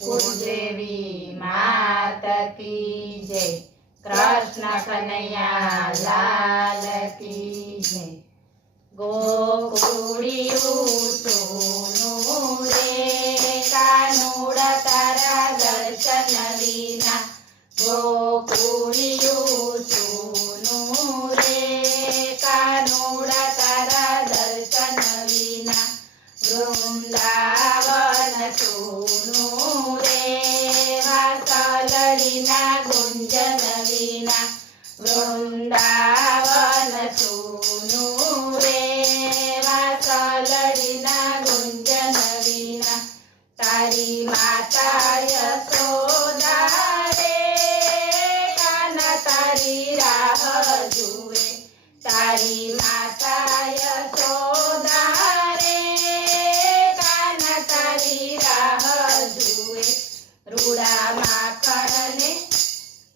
कुलदेवी माता की जय। कृष्ण कन्हैया लाल की जय। गोकुळिયું सोनू रे कानुडा तारा दर्शन विना। गोकुळिયું सोनू रे कानुडा तारा दर्शन विना। वृंदावन सोनू रे वासलडीना गुंजन विना। वृंदावन सोनू रे वासलडीना गुंजन विना। तारी माता यशोदा रे काना तारी राह जुए। तारी माता यशोदा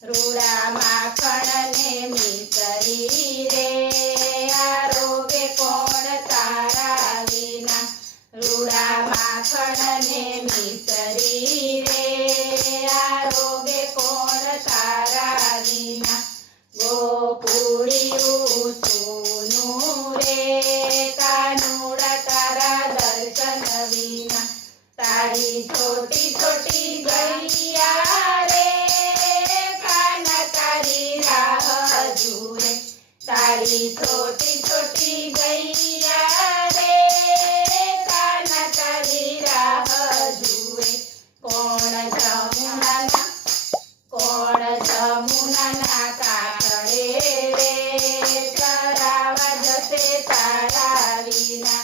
रूड़ा माखण ने मिसरी रे आरोगे कोण तारा विना। रूड़ा माखण ने मिसरी रे आरोगे कोण तारा विना। गोकुळिયું सोनू रे कानुडा तारा दर्शन विना। तारी छोटी छोटी गैया तारी छोटी छोटी गैया रे काना तारी राह जुए। कोण जमुना काठड़े रे चरावा जसे तारा विना।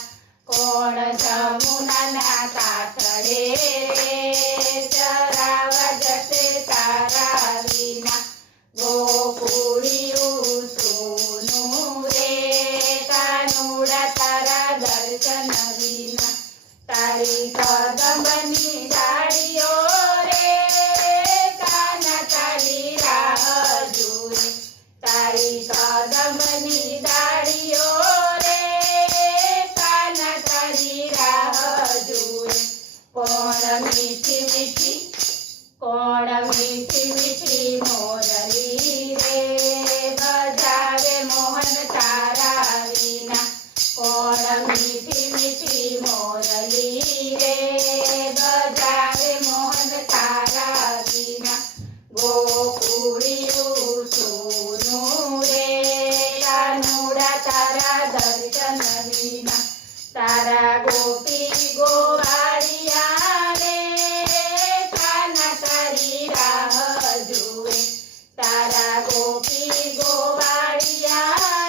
कोण जमुना काठड़े रे चरावा जसे तारा विना। गोकुळिયું सोनू रे कानुडा तारा दर्शन विना। तारी कदंबनी डाळीओ रे काना तारी राह जुए। तारी कदंबनी डाळीओ रे काना तारी राह जुए। कोण मीठी मीठी मोरली रे बजावे मोहन तारा विना। कोण मीठी मीठी मोरली रे बजावे मोहन तारा विना। गोकुळिયું सोनू रे कानुडा तारा दर्शन विना। तारा गोपी गोवाळिया तारा गोपी गोवाळिया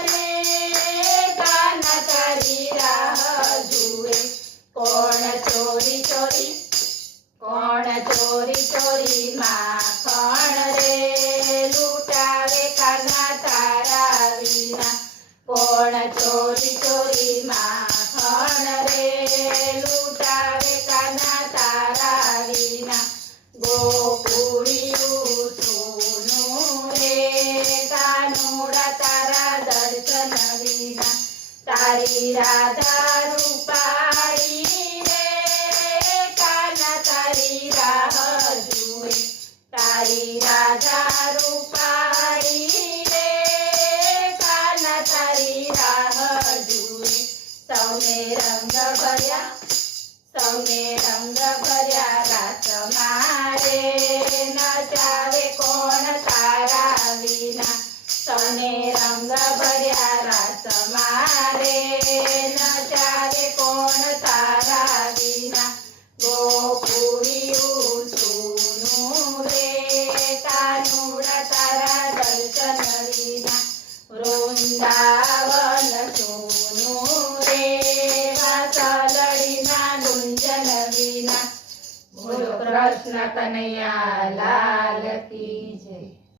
रे काना तारी राह जुए। कोण चोरी चोरी माखण रे लुटावे काना तारा विना। कोण चोरी चोरी माखण रे लुटावे काना तारा विना। गोकुळिયું सोनू रे कानुडा तारा दर्शन विना। तारी राधा रूपाळी रे काना तारी राह जुए। तारी राधा रूपाळी रे काना तारी राह जुए। सौने रंग भर्या रास मारे नचावे कोण तारा विना। सौने रंग भर्या रास मारे नचावे कोण तारा विना। गोकुळिયું सोनू रे कानुडा तारा दर्शन विना। वृंदावन सोनू रे वासलडीना गुंजन विना। बोलो कृष्ण कन्हैया लाल की।